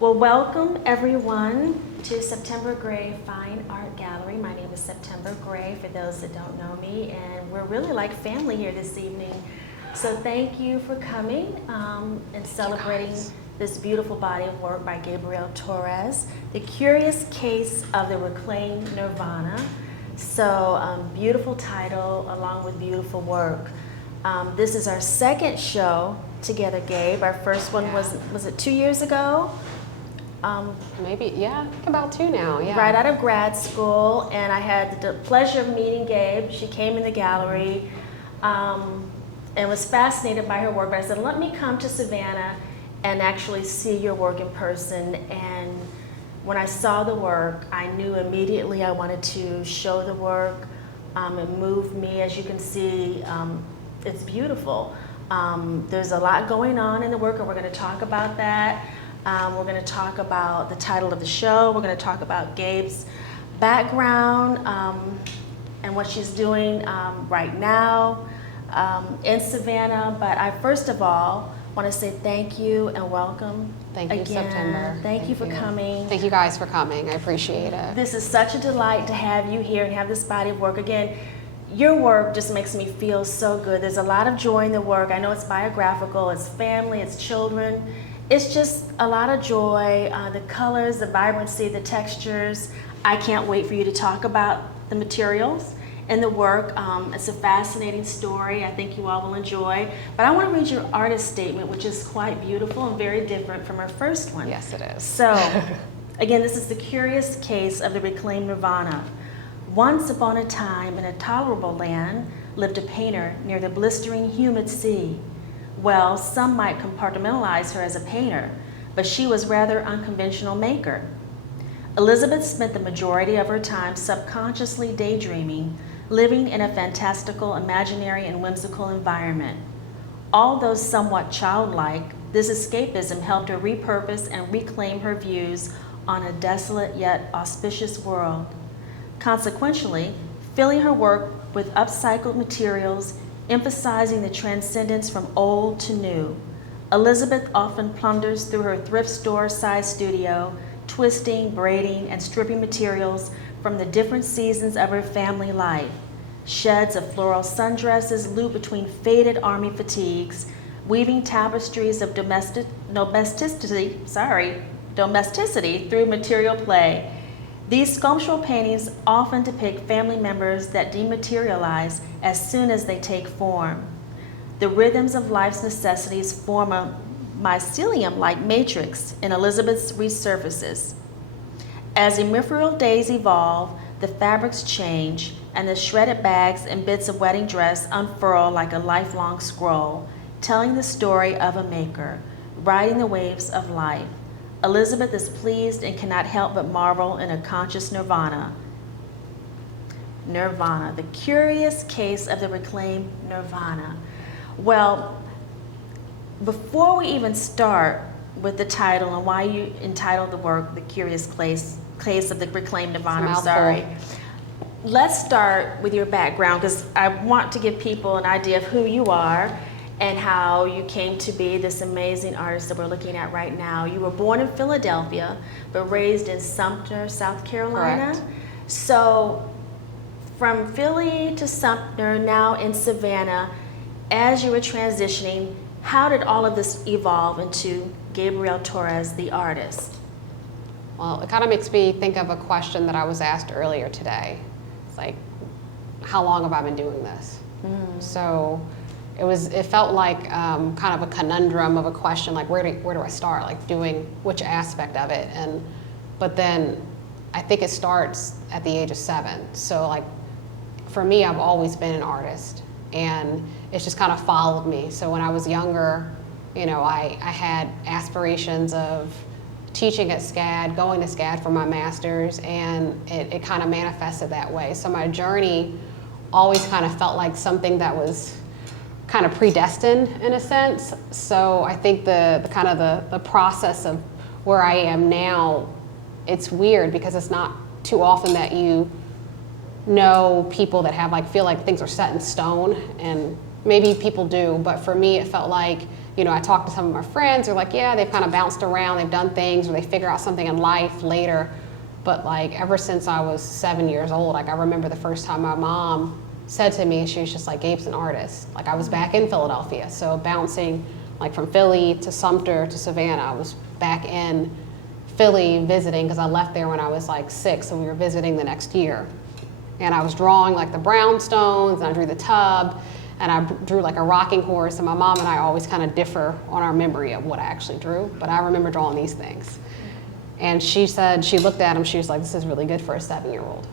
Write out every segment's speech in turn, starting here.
Well, welcome everyone to September Gray Fine Art Gallery. My name is September Gray, for those that don't know me, and we're really like family here this evening. So thank you for coming and celebrating this beautiful body of work by Gabrielle Torres, The Curious Case of the Reclaimed Nirvana. So beautiful title along with beautiful work. This is our second show together, Gabe. Our first one was it 2 years ago? Maybe, yeah, I think about 2 now, yeah. Right out of grad school, and I had the pleasure of meeting Gabe. She came in the gallery and was fascinated by her work, but I said, let me come to Savannah and actually see your work in person. And when I saw the work, I knew immediately I wanted to show the work. It moved me, as you can see. It's beautiful. There's a lot going on in the work, and we're going to talk about that. We're going to talk about the title of the show. We're going to talk about Gabe's background and what she's doing right now in Savannah. But I first of all want to say thank you and welcome. Thank you, again. September. Thank you for coming. Thank you guys for coming. I appreciate it. This is such a delight to have you here and have this body of work. Again, your work just makes me feel so good. There's a lot of joy in the work. I know it's biographical, it's family, it's children. It's just a lot of joy, the colors, the vibrancy, the textures. I can't wait for you to talk about the materials and the work. It's a fascinating story. I think you all will enjoy. But I want to read your artist statement, which is quite beautiful and very different from our first one. Yes, it is. So, again, this is The Curious Case of the Reclaimed Nirvana. Once upon a time, in a tolerable land, lived a painter near the blistering, humid sea. Well, some might compartmentalize her as a painter, but she was rather unconventional maker. Elizabeth spent the majority of her time subconsciously daydreaming, living in a fantastical, imaginary, and whimsical environment. Although somewhat childlike, this escapism helped her repurpose and reclaim her views on a desolate yet auspicious world. Consequently, filling her work with upcycled materials, emphasizing the transcendence from old to new, Elizabeth often plunders through her thrift store-sized studio, twisting, braiding, and stripping materials from the different seasons of her family life. Sheds of floral sundresses loop between faded army fatigues, weaving tapestries of domesticity through material play. These sculptural paintings often depict family members that dematerialize as soon as they take form. The rhythms of life's necessities form a mycelium-like matrix in Elizabeth's resurfaces. As ephemeral days evolve, the fabrics change, and the shredded bags and bits of wedding dress unfurl like a lifelong scroll, telling the story of a maker, riding the waves of life. Elizabeth is pleased and cannot help but marvel in a conscious nirvana. Nirvana, the curious case of the reclaimed nirvana. Well, before we even start with the title and why you entitled the work The Curious Case of the Reclaimed Nirvana, let's start with your background, because I want to give people an idea of who you are and how you came to be this amazing artist that we're looking at right now. You were born in Philadelphia, but raised in Sumter, South Carolina. Correct. So from Philly to Sumter, now in Savannah, as you were transitioning, how did all of this evolve into Gabrielle Torres, the artist? Well, it kind of makes me think of a question that I was asked earlier today. It's like, how long have I been doing this? So it felt like kind of a conundrum of a question, like where do I start, like doing which aspect of it? But then I think it starts at the age of 7. So like for me, I've always been an artist, and it's just kind of followed me. So when I was younger, you know, I had aspirations of teaching at SCAD, going to SCAD for my master's, and it kind of manifested that way. So my journey always kind of felt like something that was kind of predestined in a sense. So I think the process of where I am now, it's weird because it's not too often that you know people that have feel like things are set in stone, and maybe people do, but for me it felt like I talked to some of my friends, they're like, yeah, they've kind of bounced around, they've done things, or they figure out something in life later. But like ever since I was 7 years old, like I remember the first time my mom said to me, she was just like, Gabe's an artist. Like I was back in Philadelphia, so bouncing like from Philly to Sumter to Savannah, I was back in Philly visiting because I left there when I was like 6, so we were visiting the next year. And I was drawing like the brownstones, and I drew the tub, and I drew like a rocking horse, and my mom and I always kind of differ on our memory of what I actually drew, but I remember drawing these things. And she said, she looked at them, she was like, this is really good for a 7-year-old.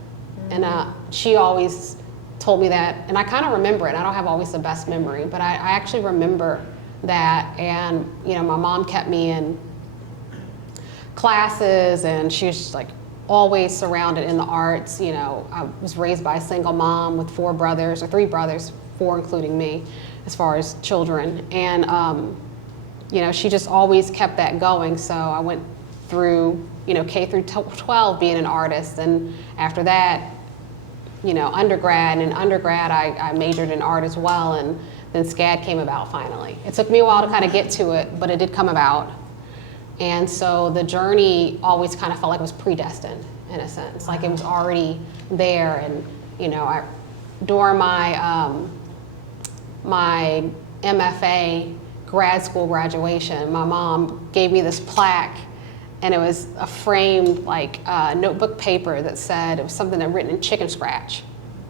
And she always told me that, and I kind of remember it. I don't have always the best memory, but I actually remember that. And my mom kept me in classes, and she was just like always surrounded in the arts. I was raised by a single mom with 4 brothers, or 3 brothers, 4 including me, as far as children. And she just always kept that going. So I went through K through 12 being an artist, and after that undergrad, and in undergrad I majored in art as well, and then SCAD came about finally. It took me a while to kind of get to it, but it did come about. And so the journey always kind of felt like it was predestined in a sense. Like it was already there. And during my my MFA grad school graduation, my mom gave me this plaque, and it was a framed like notebook paper that said, it was something that written in chicken scratch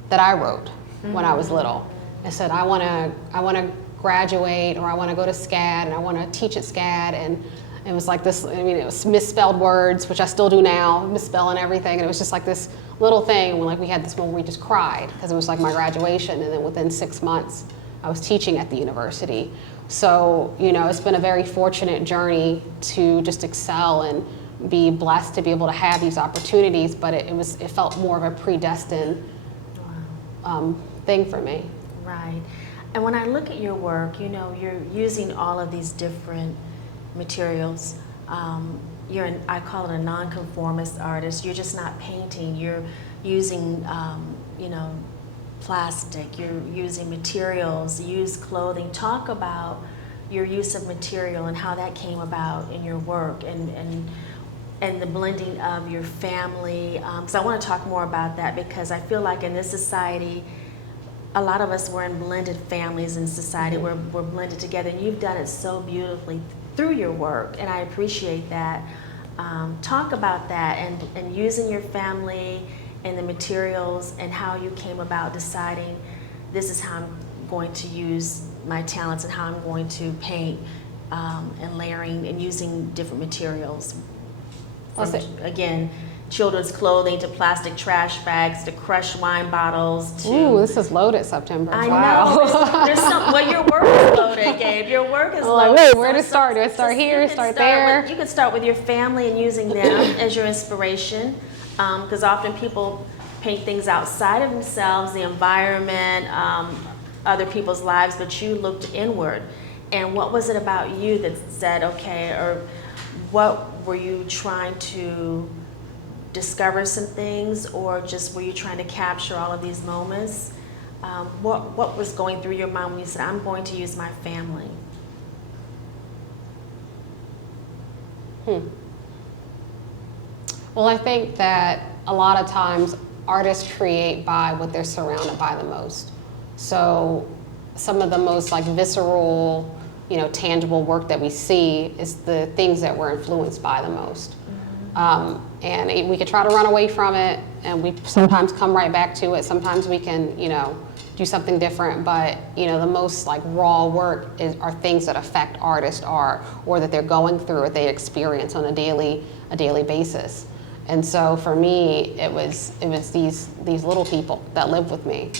that I wrote when I was little. It said, I want to graduate, or I want to go to SCAD, and I want to teach at SCAD. And it was like this, it was misspelled words, which I still do now, misspelling everything. And it was just like this little thing, when we had this moment where we just cried, because it was like my graduation, and then within 6 months I was teaching at the university. So, it's been a very fortunate journey to just excel and be blessed to be able to have these opportunities, but it felt more of a predestined thing for me. Right. And when I look at your work, you're using all of these different materials. I call it a nonconformist artist. You're just not painting. You're using, plastic. You're using materials, used clothing. Talk about your use of material and how that came about in your work, and the blending of your family. Because I want to talk more about that, because I feel like in this society, a lot of us were in blended families in society. We're blended together, and you've done it so beautifully through your work, and I appreciate that. Talk about that, and using your family and the materials, and how you came about deciding this is how I'm going to use my talents, and how I'm going to paint, and layering and using different materials. From, again, children's clothing to plastic trash bags to crushed wine bottles to... Ooh, this is loaded, September. I wow. know. There's some, well, your work is loaded, Gabe. Your work is loaded. Wait, where to start? Do I start here, start there? You can start with your family and using them as your inspiration, because often people paint things outside of themselves, the environment, other people's lives, but you looked inward. And what was it about you that said, okay, or what were you trying to discover some things, or just were you trying to capture all of these moments? What was going through your mind when you said, I'm going to use my family? Well, I think that a lot of times artists create by what they're surrounded by the most. So some of the most like visceral, tangible work that we see is the things that we're influenced by the most. And we could try to run away from it, and we sometimes come right back to it. Sometimes we can, do something different, but the most like raw work are things that affect artists or that they're going through, or they experience on a daily basis. And so for me, it was these little people that lived with me.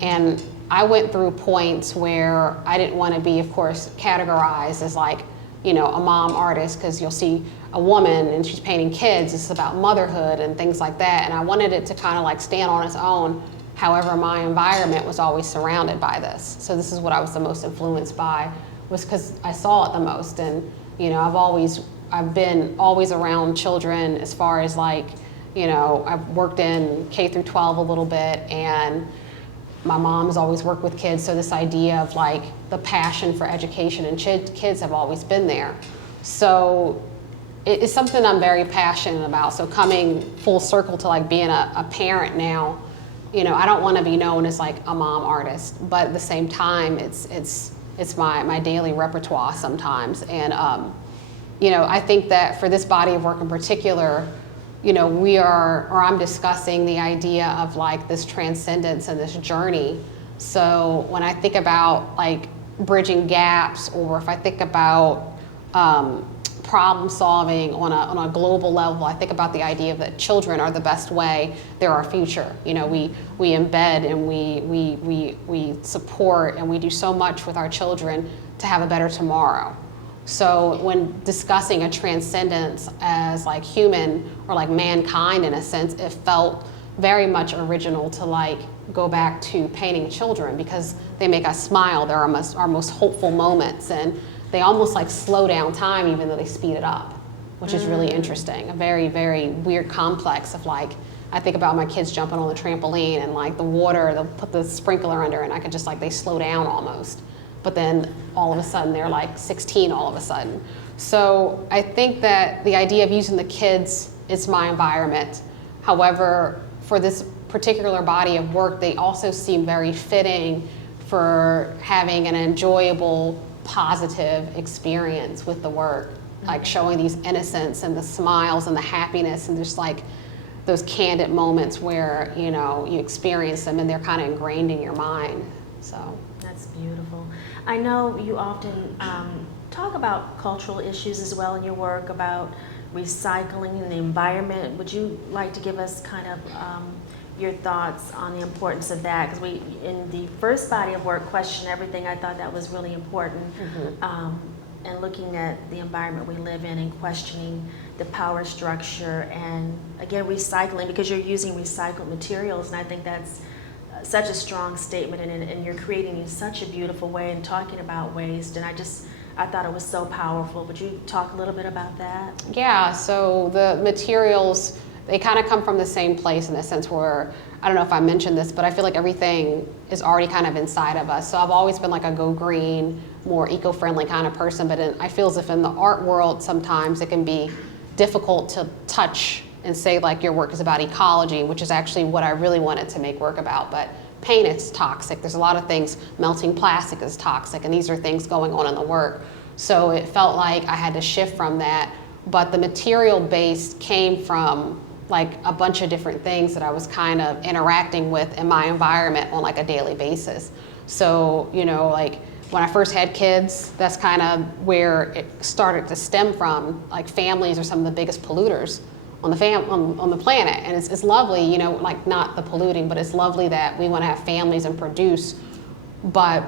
And I went through points where I didn't want to be, of course, categorized as like, a mom artist, because you'll see a woman and she's painting kids. It's about motherhood and things like that. And I wanted it to kind of like stand on its own. However, my environment was always surrounded by this. So this is what I was the most influenced by, was because I saw it the most. And, I've been always around children, as far as like, I've worked in K through 12 a little bit, and my mom's always worked with kids, so this idea of like the passion for education and kids have always been there. So it's something I'm very passionate about. So coming full circle to like being a parent now, you know, I don't want to be known as like a mom artist, but at the same time, it's my daily repertoire sometimes. And you know, I think that for this body of work in particular, you know, I'm discussing the idea of like this transcendence and this journey. So when I think about like bridging gaps, or if I think about problem solving on a global level, I think about the idea that children are the best way, they're our future. You know, we embed and we support and we do so much with our children to have a better tomorrow. So when discussing a transcendence as like human or like mankind in a sense, it felt very much original to like go back to painting children, because they make us smile. They're our most hopeful moments, and they almost like slow down time even though they speed it up, which is really interesting. A very, very weird complex of like, I think about my kids jumping on the trampoline and like the water, they'll put the sprinkler under and I could just like, they slow down almost. But then all of a sudden they're like 16 all of a sudden. So I think that the idea of using the kids is my environment. However, for this particular body of work, they also seem very fitting for having an enjoyable, positive experience with the work, like showing these innocence and the smiles and the happiness and just like those candid moments where, you know, you experience them and they're kind of ingrained in your mind. So that's beautiful. I know you often talk about cultural issues as well in your work, about recycling and the environment. Would you like to give us kind of your thoughts on the importance of that? Because we, in the first body of work, Question Everything, I thought that was really important. And looking at the environment we live in and questioning the power structure, and again, recycling, because you're using recycled materials, and I think that's such a strong statement, and you're creating in such a beautiful way and talking about waste, and I thought it was so powerful. Would you talk a little bit about that? Yeah, so the materials, they kind of come from the same place in the sense where, I don't know if I mentioned this, but I feel like everything is already kind of inside of us. So I've always been like a go green, more eco-friendly kind of person, but I feel as if in the art world sometimes it can be difficult to touch and say like your work is about ecology, which is actually what I really wanted to make work about. But paint is toxic. There's a lot of things, melting plastic is toxic, and these are things going on in the work. So it felt like I had to shift from that. But the material base came from like a bunch of different things that I was kind of interacting with in my environment on like a daily basis. So, you know, like when I first had kids, that's kind of where it started to stem from. Like families are some of the biggest polluters on the planet, and it's lovely, you know, like not the polluting, but it's lovely that we want to have families and produce. But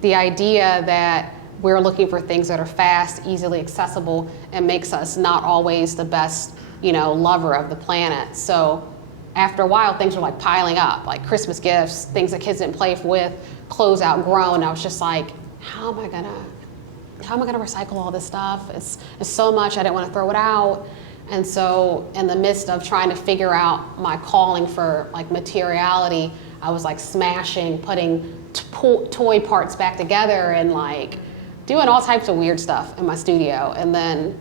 the idea that we're looking for things that are fast, easily accessible, and makes us not always the best, you know, lover of the planet. So after a while, things were like piling up, like Christmas gifts, things that kids didn't play with, clothes outgrown. I was just like, how am I gonna recycle all this stuff? It's so much, I didn't want to throw it out. And so in the midst of trying to figure out my calling for like materiality, I was like smashing, putting toy parts back together and like doing all types of weird stuff in my studio. And then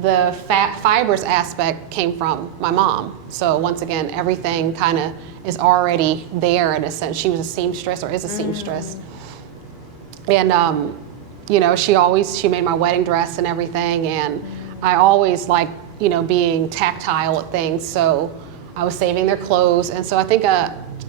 the fibers aspect came from my mom. So once again, everything kind of is already there in a sense. She was a seamstress, or is a seamstress. And you know, she made my wedding dress and everything, and I always like, you know, being tactile with things. So I was saving their clothes. And so I think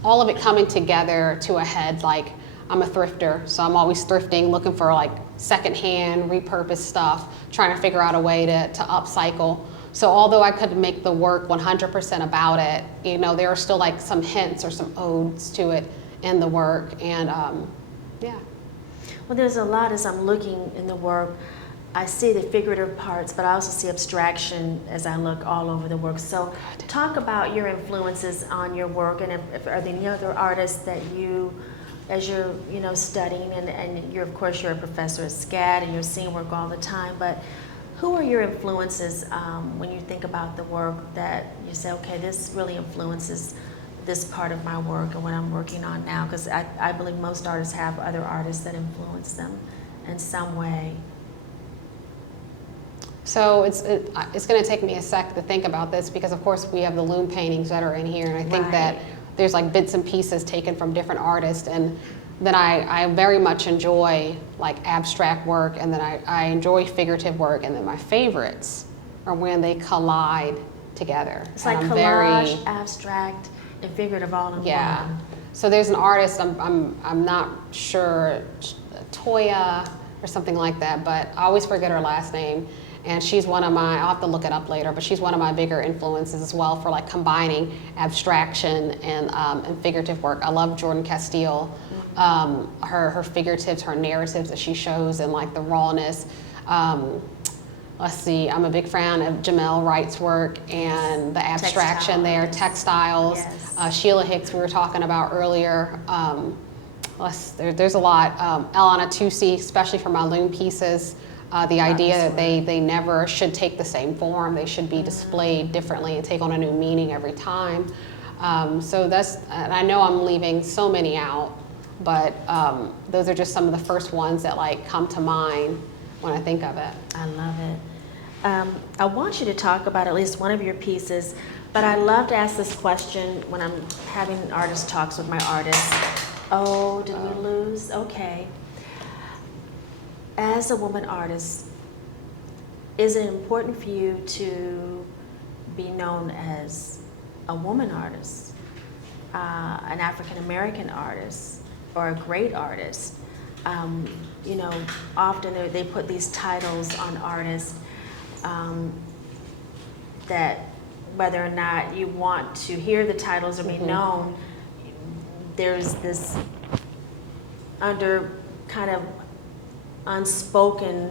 all of it coming together to a head, like I'm a thrifter, so I'm always thrifting, looking for like secondhand, repurposed stuff, trying to figure out a way to upcycle. So although I couldn't make the work 100% about it, you know, there are still like some hints or some odes to it in the work. And yeah. Well, there's a lot as I'm looking in the work. I see the figurative parts, but I also see abstraction as I look all over the work. So talk about your influences on your work, and if are there any other artists that you, as you're, you know, studying, and you're, of course, you're a professor at SCAD and you're seeing work all the time, but who are your influences when you think about the work that you say, okay, this really influences this part of my work and what I'm working on now, because I believe most artists have other artists that influence them in some way. So it's going to take me a sec to think about this, because of course we have the loom paintings that are in here, and I think that there's like bits and pieces taken from different artists, and then I very much enjoy like abstract work, and then I enjoy figurative work, and then my favorites are when they collide together. It's like collage, abstract, and figurative all in one. So there's an artist, I'm not sure, Toya or something like that, but I always forget her last name. And she's one of my, I'll have to look it up later, but she's one of my bigger influences as well for like combining abstraction and figurative work. I love Jordan Castile, her figuratives, her narratives that she shows, and like the rawness. Let's see, I'm a big fan of Jamel Wright's work and the abstraction there, textiles. Yes. Sheila Hicks we were talking about earlier. There's a lot. Elana Tusi, especially for my loom pieces. The idea that they never should take the same form. They should be displayed differently and take on a new meaning every time. So that's, and I know I'm leaving so many out, but those are just some of the first ones that like come to mind when I think of it. I love it. I want you to talk about at least one of your pieces, but I love to ask this question when I'm having artist talks with my artists. Oh, did we lose? Okay. As a woman artist, is it important for you to be known as a woman artist, an African American artist, or a great artist? You know, often they put these titles on artists that whether or not you want to hear the titles or be known, there's this under kind of unspoken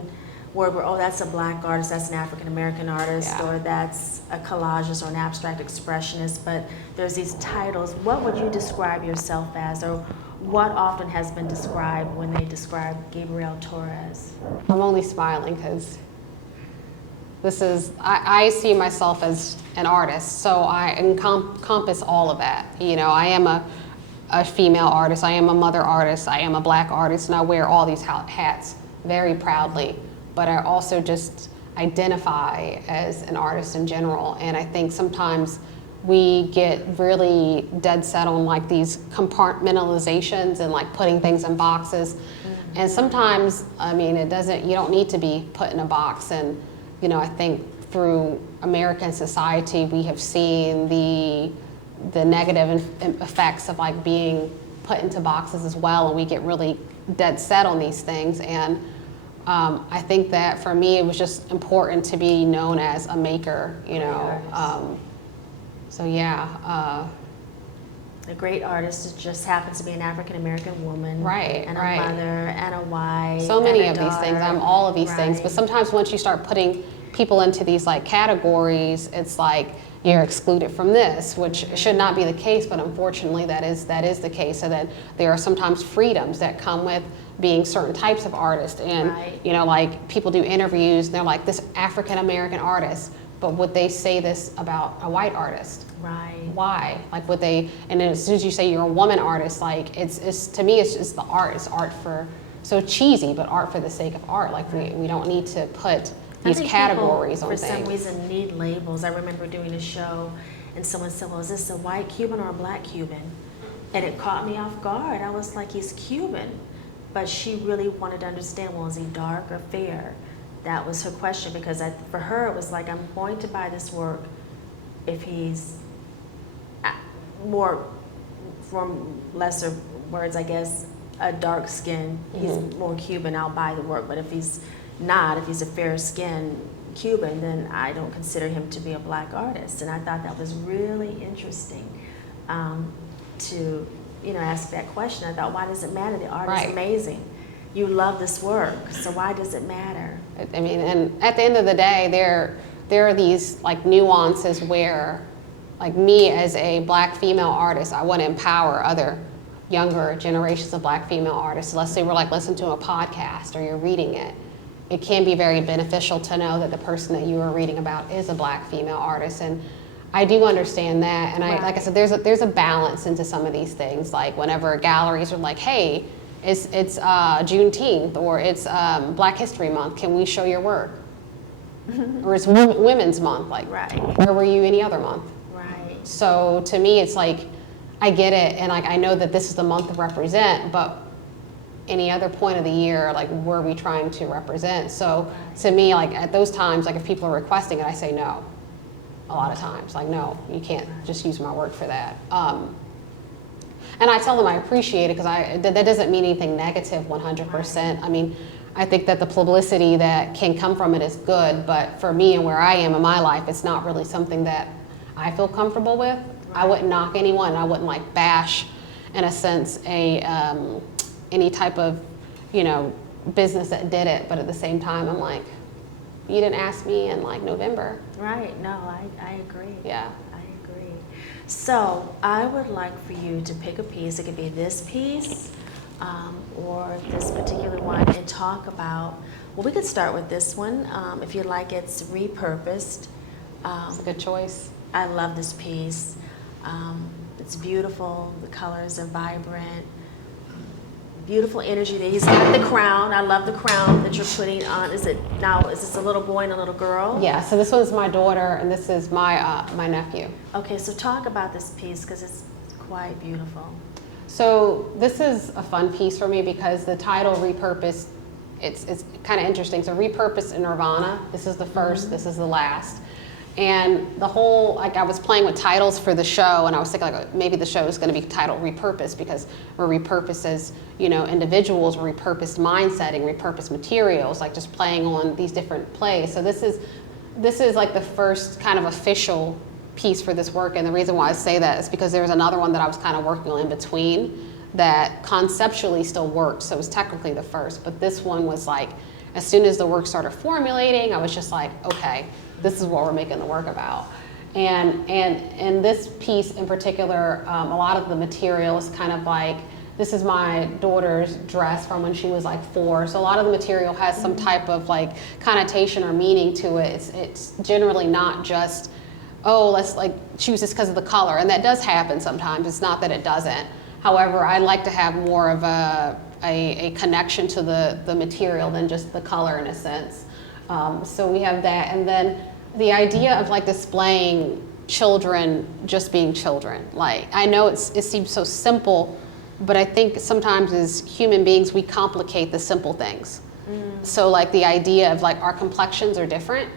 word where, oh, that's a black artist, that's an African American artist, or that's a collagist or an abstract expressionist, but there's these titles. What would you describe yourself as, or what often has been described when they describe Gabrielle Torres? I'm only smiling because this is, I see myself as an artist, so I encompass all of that. You know, I am a female artist, I am a mother artist, I am a black artist, and I wear all these hats very proudly, but I also just identify as an artist in general. And I think sometimes we get really dead set on like these compartmentalizations and like putting things in boxes. And sometimes, I mean, you don't need to be put in a box. And, you know, I think through American society, we have seen the negative effects of like being put into boxes as well, and we get really dead set on these things. And I think that for me, it was just important to be known as a maker, you know. So yeah. A great artist just happens to be an African American woman, and a right. mother, and a wife. So many and of a these things. daughter. I'm all of these things. But sometimes once you start putting people into these like categories, it's like you're excluded from this, which should not be the case, but unfortunately that is the case. So that there are sometimes freedoms that come with being certain types of artists. And you know, like people do interviews and they're like, this African American artist, but would they say this about a white artist? Right. Why? Like would they? And then as soon as you say you're a woman artist, like it's to me it's just the art. It's art for, so cheesy, but art for the sake of art. Like we don't need to put these categories on things. For some reason need labels. I remember doing a show and someone said, well, is this a white Cuban or a black Cuban? And it caught me off guard. I was like, he's Cuban. But she really wanted to understand, well, is he dark or fair? That was her question, because for her it was like, I'm going to buy this work if he's more, from lesser words, I guess, a dark skin, he's more Cuban, I'll buy the work. But if he's not, if he's a fair skinned Cuban, then I don't consider him to be a black artist. And I thought that was really interesting to, you know, ask that question. I thought, why does it matter? The art is amazing. You love this work, so why does it matter? I mean, and at the end of the day, there are these like nuances where, like me as a black female artist, I want to empower other younger generations of black female artists. Let's say we're like listening to a podcast or you're reading it. It can be very beneficial to know that the person that you are reading about is a black female artist. And I do understand that, and Right. like I said, there's a balance into some of these things. Like whenever galleries are like, "Hey, it's Juneteenth or it's Black History Month, can we show your work?" Or it's Women's Month, like, Right. where were you any other month? Right. So to me, it's like, I get it, and like I know that this is the month to represent, but any other point of the year, like, were we trying to represent? So to me, like at those times, like if people are requesting it, I say no. A lot of times, like, no, you can't just use my work for that. And I tell them I appreciate it because that doesn't mean anything negative 100%. I mean, I think that the publicity that can come from it is good, but for me and where I am in my life, it's not really something that I feel comfortable with. I wouldn't knock anyone. I wouldn't like bash, in a sense, any type of, business that did it. But at the same time, I'm like, you didn't ask me in like November. Right. No, I agree. Yeah. I agree. So I would like for you to pick a piece. It could be this piece or this particular one, and talk about. Well, we could start with this one. If you like, it's repurposed. It's a good choice. I love this piece. It's beautiful. The colors are vibrant. Beautiful energy there. He's got the crown. I love the crown that you're putting on. Is this a little boy and a little girl? Yeah, so this one's my daughter, and this is my nephew. Okay, so talk about this piece because it's quite beautiful. So this is a fun piece for me because the title Repurposed, it's kind of interesting. So Repurposed in Nirvana, this is the first, this is the last. And the whole, like I was playing with titles for the show, and I was thinking like maybe the show is going to be titled Repurposed because we're repurposed as, individuals, we're repurposed mindsetting, repurposed materials, like just playing on these different plays. So this is like the first kind of official piece for this work, and the reason why I say that is because there was another one that I was kind of working on in between that conceptually still worked, so it was technically the first, but this one was like, as soon as the work started formulating, I was just like, okay, this is what we're making the work about. And this piece in particular, a lot of the material is kind of like, this is my daughter's dress from when she was like 4. So a lot of the material has some type of like connotation or meaning to it. It's generally not just, oh, let's like choose this because of the color. And that does happen sometimes. It's not that it doesn't. However, I like to have more of a connection to the material than just the color in a sense. So we have that, and then the idea of like displaying children just being children. Like, I know it seems so simple, but I think sometimes as human beings we complicate the simple things. So like the idea of like our complexions are different,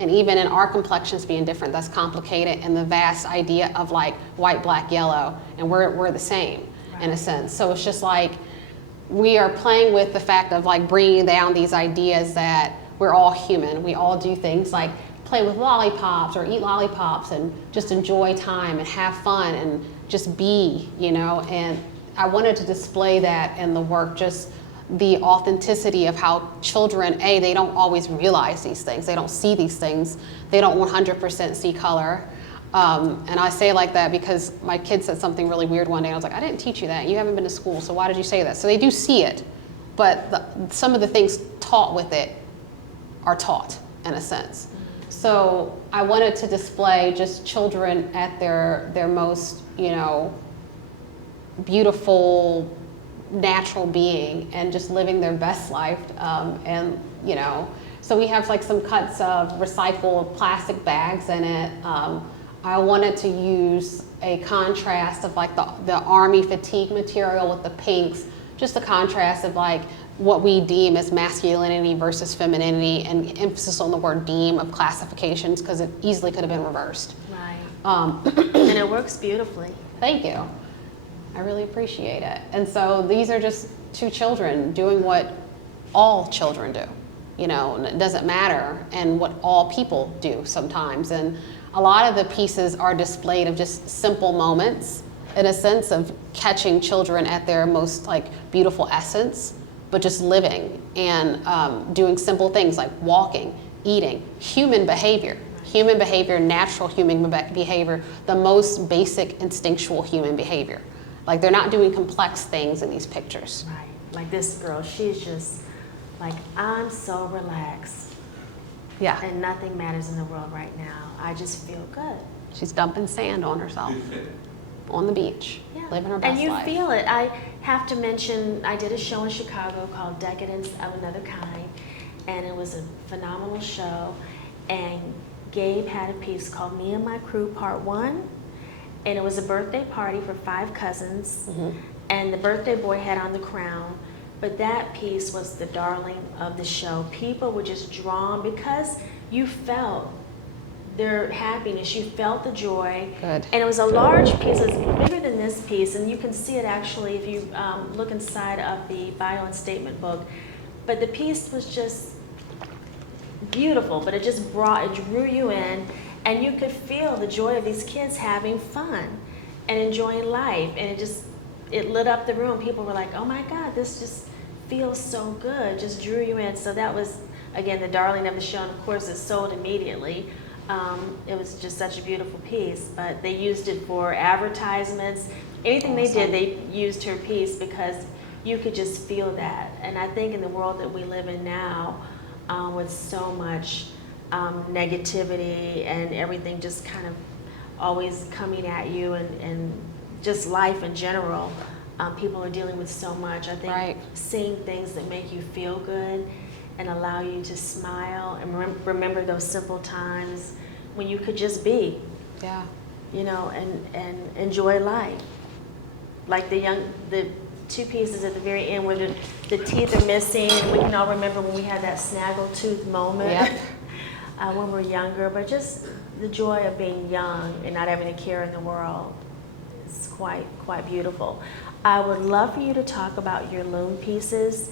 and even in our complexions being different, that's complicated, and the vast idea of like white, black, yellow, and we're the same in a sense. So it's just like we are playing with the fact of like bringing down these ideas that we're all human. We all do things like play with lollipops or eat lollipops and just enjoy time and have fun and just be, and I wanted to display that in the work, just the authenticity of how children, they don't always realize these things. They don't see these things. They don't 100% see color. And I say it like that because my kid said something really weird one day. I was like, I didn't teach you that. You haven't been to school, so why did you say that? So they do see it, but some of the things taught with it are taught in a sense. So I wanted to display just children at their most, beautiful, natural being and just living their best life. So we have like some cuts of recycled plastic bags in it. I wanted to use a contrast of like the army fatigue material with the pinks, just a contrast of like what we deem as masculinity versus femininity, and emphasis on the word deem of classifications because it easily could have been reversed. Right. And it works beautifully. Thank you. I really appreciate it. And so these are just 2 children doing what all children do, and it doesn't matter, and what all people do sometimes. And a lot of the pieces are displayed of just simple moments in a sense of catching children at their most like beautiful essence, but just living and doing simple things like walking, eating, human behavior, natural human behavior, the most basic instinctual human behavior. Like they're not doing complex things in these pictures. Right. Like this girl, she's just like, I'm so relaxed. Yeah. And nothing matters in the world right now. I just feel good. She's dumping sand on herself on the beach, living her best and you life. feel it. I have to mention, I did a show in Chicago called Decadence of Another Kind, and it was a phenomenal show. And Gabe had a piece called Me and My Crew Part 1, and it was a birthday party for 5 cousins, and the birthday boy had on the crown. But that piece was the darling of the show. People were just drawn because you felt their happiness, you felt the joy. Good. And it was a large piece, it was bigger than this piece, and you can see it actually if you look inside of the bio and statement book. But the piece was just beautiful, but it drew you in, and you could feel the joy of these kids having fun and enjoying life, and it lit up the room. People were like, oh my God, this just feels so good, just drew you in. So that was, again, the darling of the show, and of course it sold immediately. It was just such a beautiful piece, but they used it for advertisements. Anything they did, they used her piece because you could just feel that. And I think in the world that we live in now, with so much negativity and everything just kind of always coming at you, and just life in general, people are dealing with so much. I think seeing things that make you feel good and allow you to smile and remember those simple times when you could just be, you know, and enjoy life. Like the 2 pieces at the very end where the teeth are missing, and we can all remember when we had that snaggle tooth moment when we were younger, but just the joy of being young and not having a care in the world is quite beautiful. I would love for you to talk about your loom pieces.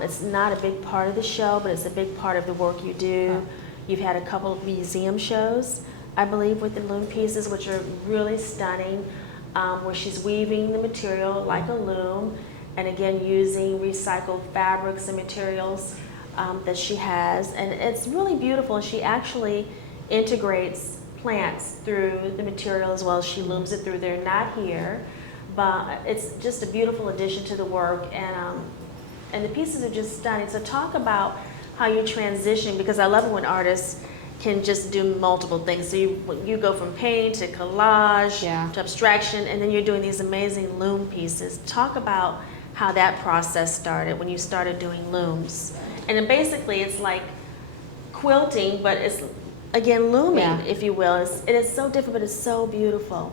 It's not a big part of the show, but it's a big part of the work you do. You've had a couple of museum shows, I believe, with the loom pieces, which are really stunning, where she's weaving the material like a loom, and again, using recycled fabrics and materials that she has. And it's really beautiful. She actually integrates plants through the material as well as she looms it through. They're not here, but it's just a beautiful addition to the work. And the pieces are just stunning. So talk about how you transition, because I love it when artists can just do multiple things. So you go from painting to collage to abstraction, and then you're doing these amazing loom pieces. Talk about how that process started when you started doing looms. And then basically it's like quilting, but it's, again, looming, if you will. It's so different, but it's so beautiful.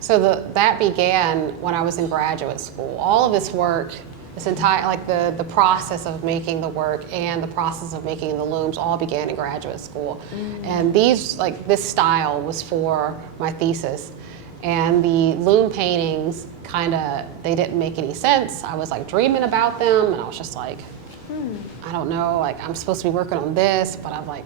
So that began when I was in graduate school. All of this work, this entire, like the process of making the work and the process of making the looms all began in graduate school. And this style was for my thesis. And the loom paintings they didn't make any sense. I was like dreaming about them, and I was just like, I don't know, like I'm supposed to be working on this, but I'm like,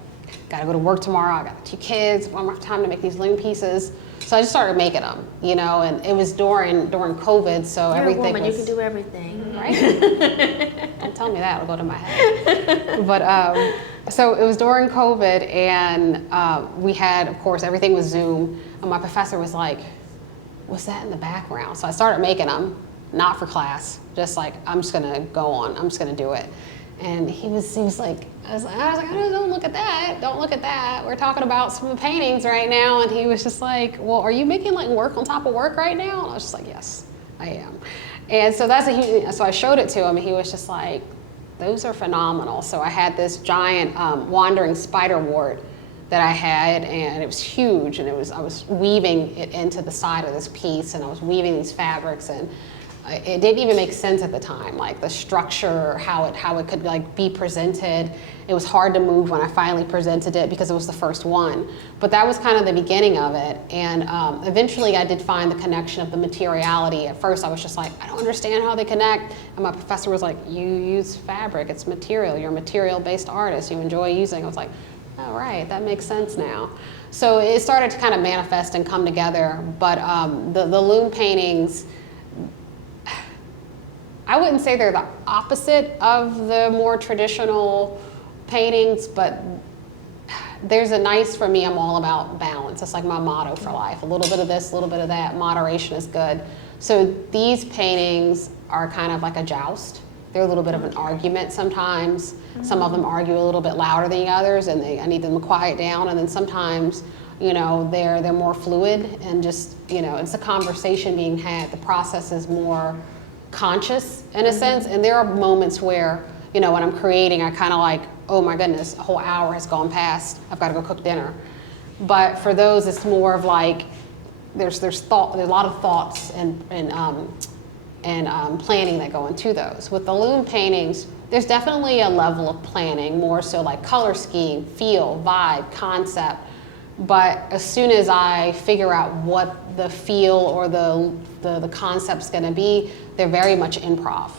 gotta go to work tomorrow, I got 2 kids, one more time to make these loom pieces. So I just started making them, you know, and it was during COVID, so You're everything a woman, was... you can do everything. Right? Don't tell me that, it'll go to my head. But, so it was during COVID, and we had, of course, everything was Zoom, and my professor was like, what's that in the background? So I started making them, not for class, just like, I'm just gonna go on, I'm just gonna do it. And he was like, I was like, don't look at that, don't look at that. We're talking about some paintings right now. And he was just like, well, are you making like work on top of work right now? And I was just like, yes, I am. And so so I showed it to him, and he was just like, those are phenomenal. So I had this giant wandering spiderwort that I had, and it was huge, and I was weaving it into the side of this piece, and I was weaving these fabrics, and it didn't even make sense at the time, like the structure, how it could like be presented. It was hard to move when I finally presented it because it was the first one. But that was kind of the beginning of it. And eventually I did find the connection of the materiality. At first I was just like, I don't understand how they connect. And my professor was like, you use fabric, it's material. You're a material-based artist. You enjoy using. I was like, oh, right, that makes sense now. So it started to kind of manifest and come together. But the loom paintings, I wouldn't say they're the opposite of the more traditional paintings, but there's a nice, for me, I'm all about balance. It's like my motto for life. A little bit of this, a little bit of that. Moderation is good. So these paintings are kind of like a joust. They're a little bit of an argument sometimes. Some of them argue a little bit louder than the others, and I need them to quiet down. And then sometimes they're more fluid, and just, it's a conversation being had. The process is more conscious in a sense, and there are moments where, when I'm creating, I kind of like, oh my goodness, a whole hour has gone past, I've got to go cook dinner. But for those, it's more of like, there's a lot of thoughts and planning that go into those. With the loom paintings, there's definitely a level of planning, more so like color scheme, feel, vibe, concept. But as soon as I figure out what the feel or the concept's going to be, they're very much improv.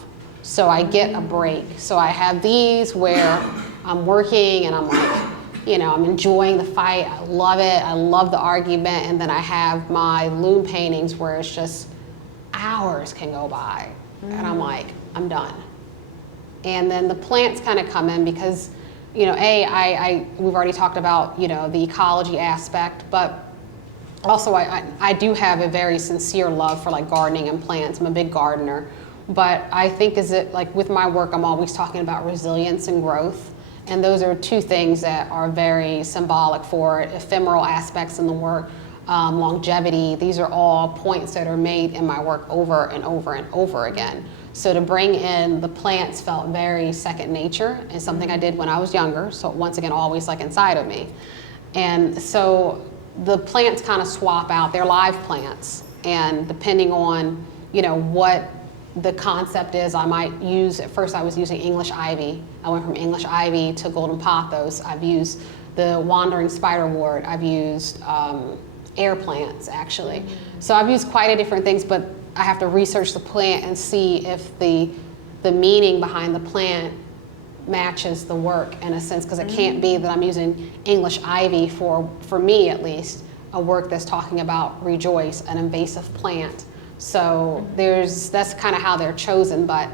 So I get a break. So I have these where I'm working and I'm like, I'm enjoying the fight. I love it. I love the argument. And then I have my loom paintings where it's just hours can go by. And I'm like, I'm done. And then the plants kind of come in because, we've already talked about, the ecology aspect, but also I do have a very sincere love for like gardening and plants. I'm a big gardener. But I think with my work, I'm always talking about resilience and growth. And those are two things that are very symbolic for it. Ephemeral aspects in the work, longevity. These are all points that are made in my work over and over and over again. So to bring in the plants felt very second nature, and something I did when I was younger. So once again, always like inside of me. And so the plants kind of swap out. They're live plants. And depending on, what the concept is, I might use, at first I was using English ivy. I went from English ivy to golden pothos. I've used the wandering spiderwort. I've used air plants, actually. So I've used quite a different things, but I have to research the plant and see if the meaning behind the plant matches the work in a sense, because it can't be that I'm using English ivy for me at least, a work that's talking about rejoice, an invasive plant. So that's kind of how they're chosen, but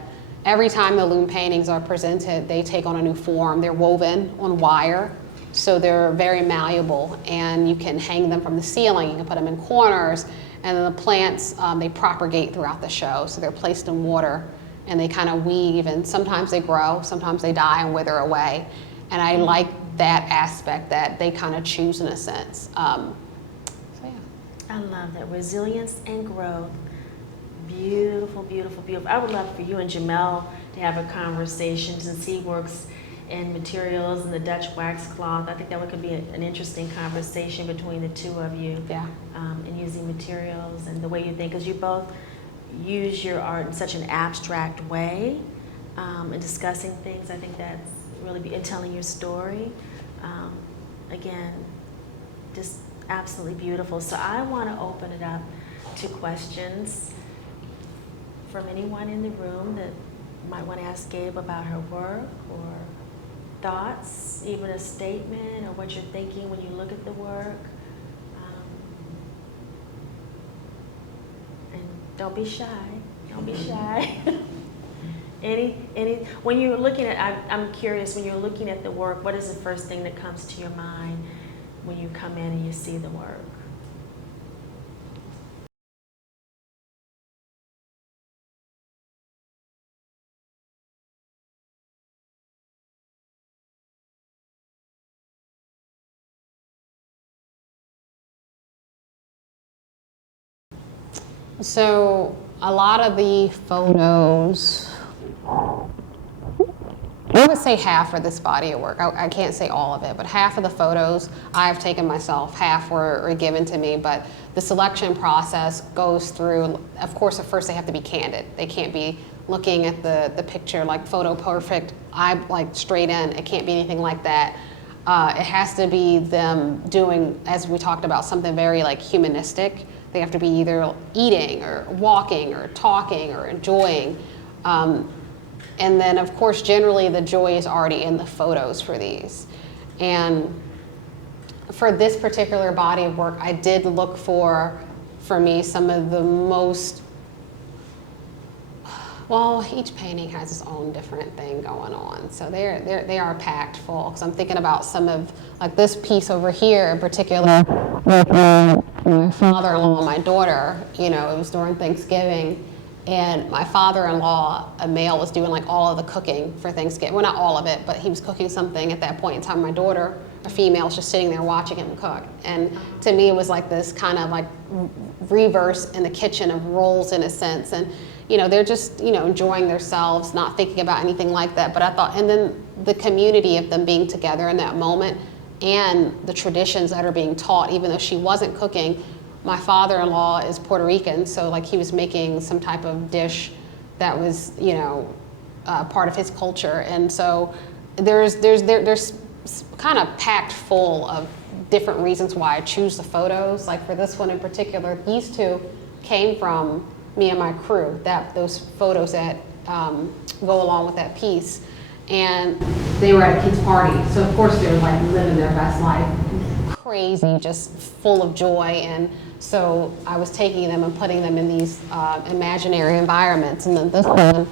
every time the loom paintings are presented, they take on a new form. They're woven on wire, so they're very malleable, and you can hang them from the ceiling, you can put them in corners, and then the plants, they propagate throughout the show, so they're placed in water, and they kind of weave, and sometimes they grow, sometimes they die and wither away, and I like that aspect that they kind of choose in a sense. So yeah. I love that, resilience and growth. Beautiful, beautiful, beautiful. I would love for you and Jamel to have a conversation, since he works in materials and the Dutch wax cloth. I think that could be an interesting conversation between the two of you. Yeah. And using materials and the way you think, because you both use your art in such an abstract way, and discussing things. I think that's really and telling your story. Again, just absolutely beautiful. So I want to open it up to questions from anyone in the room that might want to ask Gabe about her work, or thoughts, even a statement, or what you're thinking when you look at the work. And don't be shy. Don't be shy. When you're looking at, I'm curious, when you're looking at the work, what is the first thing that comes to your mind when you come in and you see the work? So a lot of the photos, I would say half for this body of work. I can't say all of it, but half of the photos I've taken myself, half were given to me. But the selection process goes through, of course, at first they have to be candid. They can't be looking at the picture like photo perfect, like straight in. It can't be anything like that. It has to be them doing, as we talked about, something very like humanistic. They have to be either eating or walking or talking or enjoying. And then, of course, generally the joy is already in the photos for these. And for this particular body of work, I did look for me, some of the most, well, each painting has its own different thing going on. So they are packed full. Because I'm thinking about some of, like this piece over here in particular, with my father-in-law and my daughter, it was during Thanksgiving. And my father-in-law, a male, was doing like all of the cooking for Thanksgiving. Well, not all of it, but he was cooking something at that point in time. My daughter, a female, was just sitting there watching him cook. And to me, it was like this kind of like reverse in the kitchen of roles in a sense. And, they're just, enjoying themselves, not thinking about anything like that. But I thought, and then the community of them being together in that moment and the traditions that are being taught, even though she wasn't cooking. My father-in-law is Puerto Rican, so like he was making some type of dish that was, part of his culture. And so there's kind of packed full of different reasons why I choose the photos. Like for this one in particular, these two came from me and my crew, those photos that go along with that piece. And they were at a kid's party, so of course they were like living their best life, crazy, just full of joy. And so I was taking them and putting them in these imaginary environments. And then this one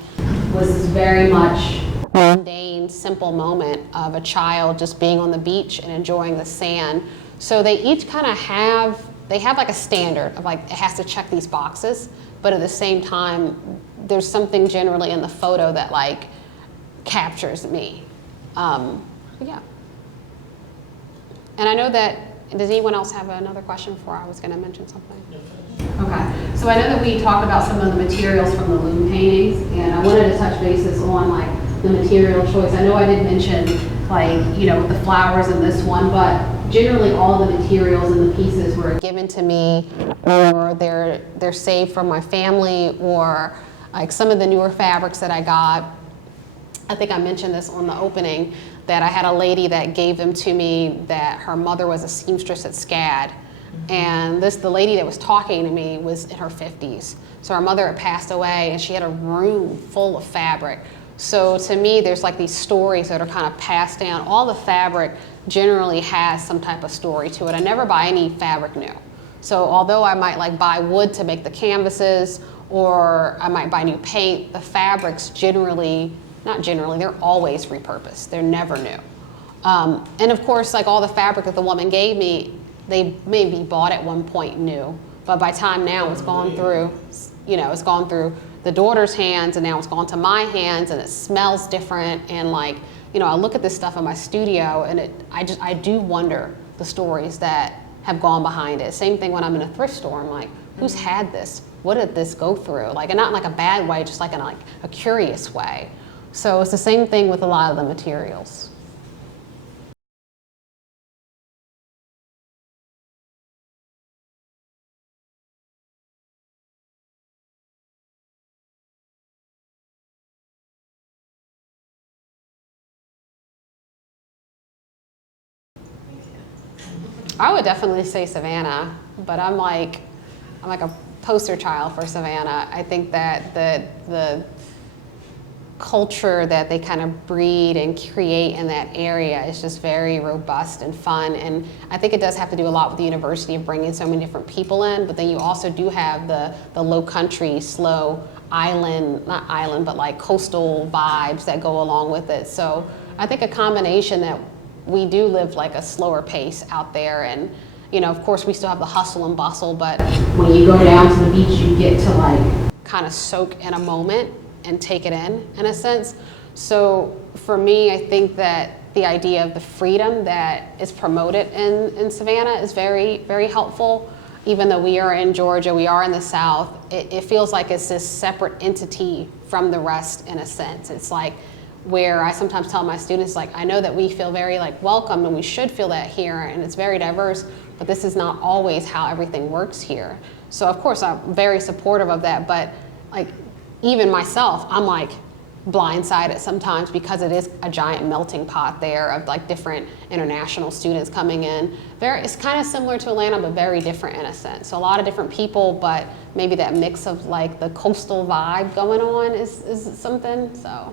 was this very much mundane, simple moment of a child just being on the beach and enjoying the sand. So they each kind of have like a standard of like, it has to check these boxes, but at the same time, there's something generally in the photo that like captures me. Yeah. And I know that, does anyone else have another question before I was going to mention something? Okay, so I know that we talked about some of the materials from the loom paintings, and I wanted to touch bases on like the material choice. I know I did mention like, with the flowers in this one, but generally all the materials and the pieces were given to me, or they're saved from my family, or like some of the newer fabrics that I got. I think I mentioned this on the opening, that I had a lady that gave them to me that her mother was a seamstress at SCAD. And the lady that was talking to me was in her 50s. So her mother had passed away and she had a room full of fabric. So to me, there's like these stories that are kind of passed down. All the fabric generally has some type of story to it. I never buy any fabric new. So although I might like buy wood to make the canvases, or I might buy new paint, the fabrics not generally, they're always repurposed. They're never new. And of course, like all the fabric that the woman gave me, they maybe bought at one point new, but by time now it's gone through, it's gone through the daughter's hands, and now it's gone to my hands, and it smells different. And like, I look at this stuff in my studio, and I do wonder the stories that have gone behind it. Same thing when I'm in a thrift store. I'm like, who's had this? What did this go through? Like, and not in like a bad way, just like in like a curious way. So it's the same thing with a lot of the materials. I would definitely say Savannah, but I'm like a poster child for Savannah. I think that the culture that they kind of breed and create in that area is just very robust and fun. And I think it does have to do a lot with the university of bringing so many different people in, but then you also do have the low country, slow island, not island, but like coastal vibes that go along with it. So I think a combination that we do live like a slower pace out there, and of course we still have the hustle and bustle, but when you go down to the beach, you get to like kind of soak in a moment and take it in a sense. So for me, I think that the idea of the freedom that is promoted in Savannah is very, very helpful. Even though we are in Georgia, we are in the South, it feels like it's this separate entity from the rest in a sense. It's like where I sometimes tell my students, like, I know that we feel very like welcome, and we should feel that here, and it's very diverse, but this is not always how everything works here. So of course I'm very supportive of that, but like even myself, I'm like blindsided sometimes because it is a giant melting pot there of like different international students coming in. It's kind of similar to Atlanta, but very different in a sense. So a lot of different people, but maybe that mix of like the coastal vibe going on is something, so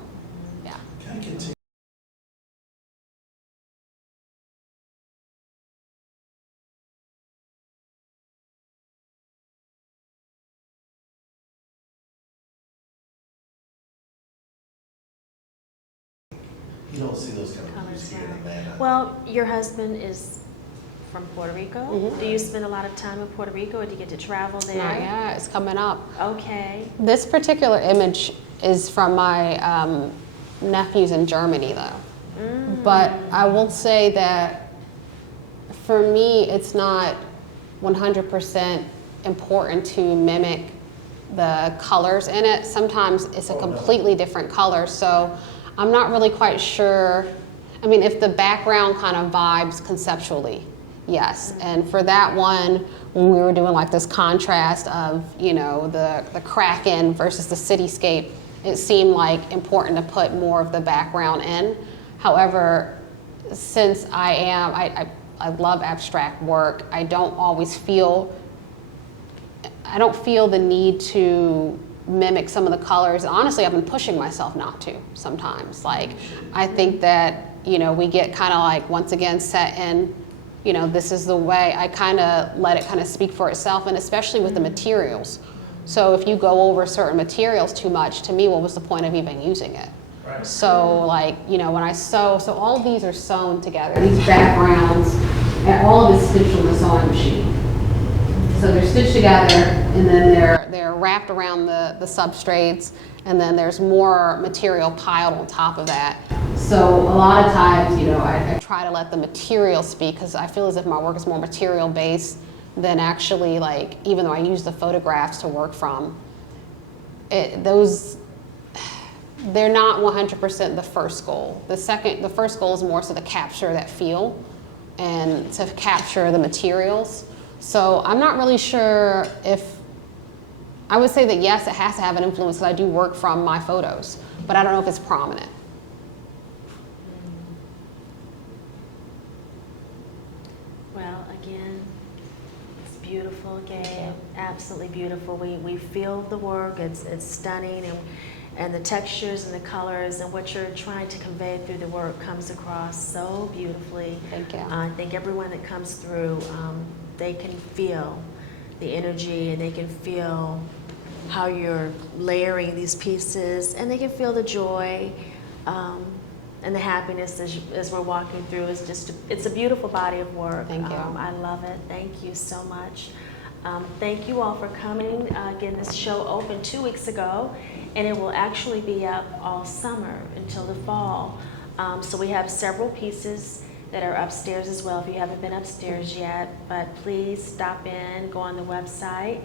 yeah. Can I continue? You don't see those kind of movies here in Atlanta. Well, your husband is from Puerto Rico. Mhm. Do you spend a lot of time in Puerto Rico, or do you get to travel there? Not yet. It's coming up. Okay. This particular image is from my nephews in Germany, though. But I will say that for me, it's not 100% important to mimic the colors in it. Sometimes it's a completely different color, so I'm not really quite sure. I mean, if the background kind of vibes conceptually, yes. And for that one, when we were doing like this contrast of, you know, the Kraken versus the cityscape, it seemed like important to put more of the background in. However, since I love abstract work, I don't feel the need to mimic some of the colors. Honestly, I've been pushing myself not to sometimes. Like, I think that, you know, we get kind of like, once again, set in, you know, this is the way. I kind of let it kind of speak for itself, and especially with the materials. So if you go over certain materials too much, to me, what was the point of even using it? Right. So like, you know, when I sew, so all of these are sewn together. These backgrounds, and all of it's stitched on the sewing machine. So they're stitched together, and then they're wrapped around the substrates, and then there's more material piled on top of that. So a lot of times, you know, I try to let the material speak, because I feel as if my work is more material based than actually, like, even though I use the photographs to work from, they're not 100% the first goal. The first goal is more so to capture that feel and to capture the materials. So I'm not really sure if, I would say that yes, it has to have an influence, because I do work from my photos, but I don't know if it's prominent. Well, again, it's beautiful, Gabe. Absolutely beautiful. We feel the work. It's stunning, and the textures and the colors and what you're trying to convey through the work comes across so beautifully. Thank you. I think everyone that comes through, they can feel the energy, and they can feel how you're layering these pieces, and they can feel the joy and the happiness as we're walking through. It's a beautiful body of work. Thank you. I love it. Thank you so much. Thank you all for coming. Again, this show opened 2 weeks ago, and it will actually be up all summer until the fall. So we have several pieces that are upstairs as well, if you haven't been upstairs yet. But please stop in, go on the website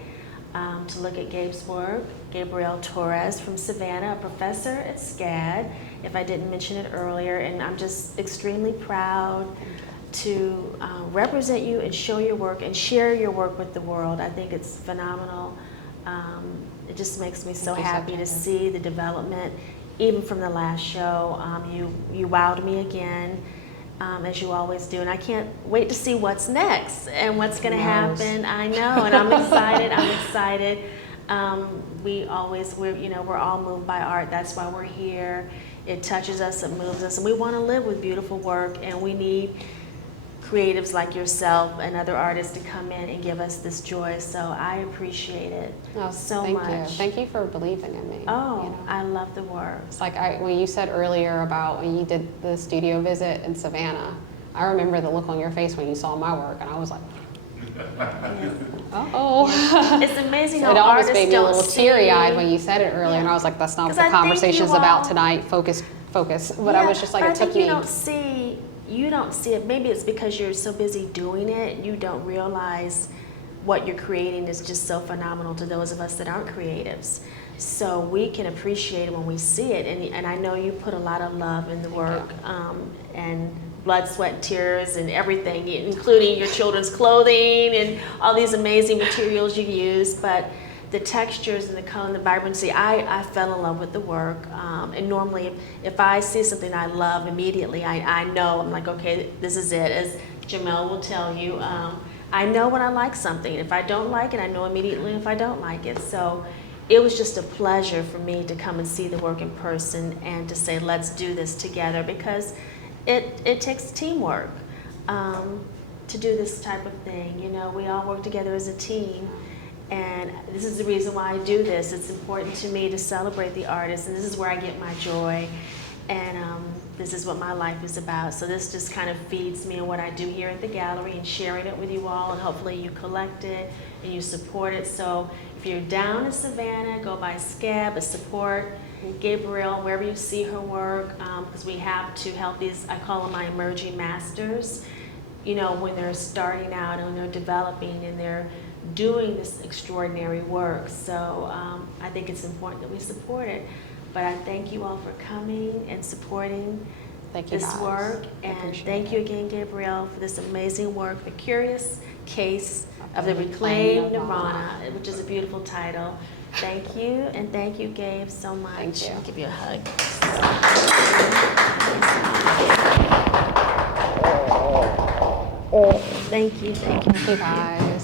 to look at Gabe's work. Gabrielle Torres from Savannah, a professor at SCAD, if I didn't mention it earlier. And I'm just extremely proud to represent you and show your work and share your work with the world. I think it's phenomenal. It just makes me so happy to see the development, even from the last show. You wowed me again, as you always do, and I can't wait to see what's next and what's going to happen. I know, and I'm excited. I'm excited. We're all moved by art. That's why we're here. It touches us, it moves us, and we want to live with beautiful work, and we need creatives like yourself and other artists to come in and give us this joy. So I appreciate it so much. Thank you. Thank you for believing in me. Oh, you know? I love the work. It's like when you said earlier about when you did the studio visit in Savannah, I remember the look on your face when you saw my work, and I was like, Yeah. oh. Yeah. It's amazing how it almost artists made me a don't little see. teary-eyed when you said it earlier, and I was like, that's not what 'Cause the I think conversation's you about all- tonight. Focus. But I was just like, but it took I think me. you don't see it. Maybe it's because you're so busy doing it, you don't realize what you're creating is just so phenomenal to those of us that aren't creatives. So we can appreciate it when we see it, and I know you put a lot of love in the work, and blood, sweat, and tears, and everything, including your children's clothing and all these amazing materials you use. But the textures and the color and the vibrancy, I fell in love with the work. And normally, if I see something I love immediately, I know, I'm like, okay, this is it. As Jamel will tell you, I know when I like something. If I don't like it, I know immediately if I don't like it. So it was just a pleasure for me to come and see the work in person and to say, let's do this together, because it takes teamwork to do this type of thing. You know, we all work together as a team. And this is the reason why I do this. It's important to me to celebrate the artists, and this is where I get my joy. And this is what my life is about. So this just kind of feeds me in what I do here at the gallery and sharing it with you all, and hopefully you collect it and you support it. So if you're down in Savannah, go by Scab, but support Gabrielle wherever you see her work, because we have to help these, I call them my emerging masters, you know, when they're starting out and they're developing and they're doing this extraordinary work. So I think it's important that we support it. But I thank you all for coming and supporting this guys. work. I And appreciate thank you it. again, Gabrielle, for this amazing work, The Curious Case of the Reclaimed Nirvana, which is a beautiful title. Thank you, and thank you, Gabe, so much. Thank you. I'll give you a hug. Thank you, thank you. Thank you, guys.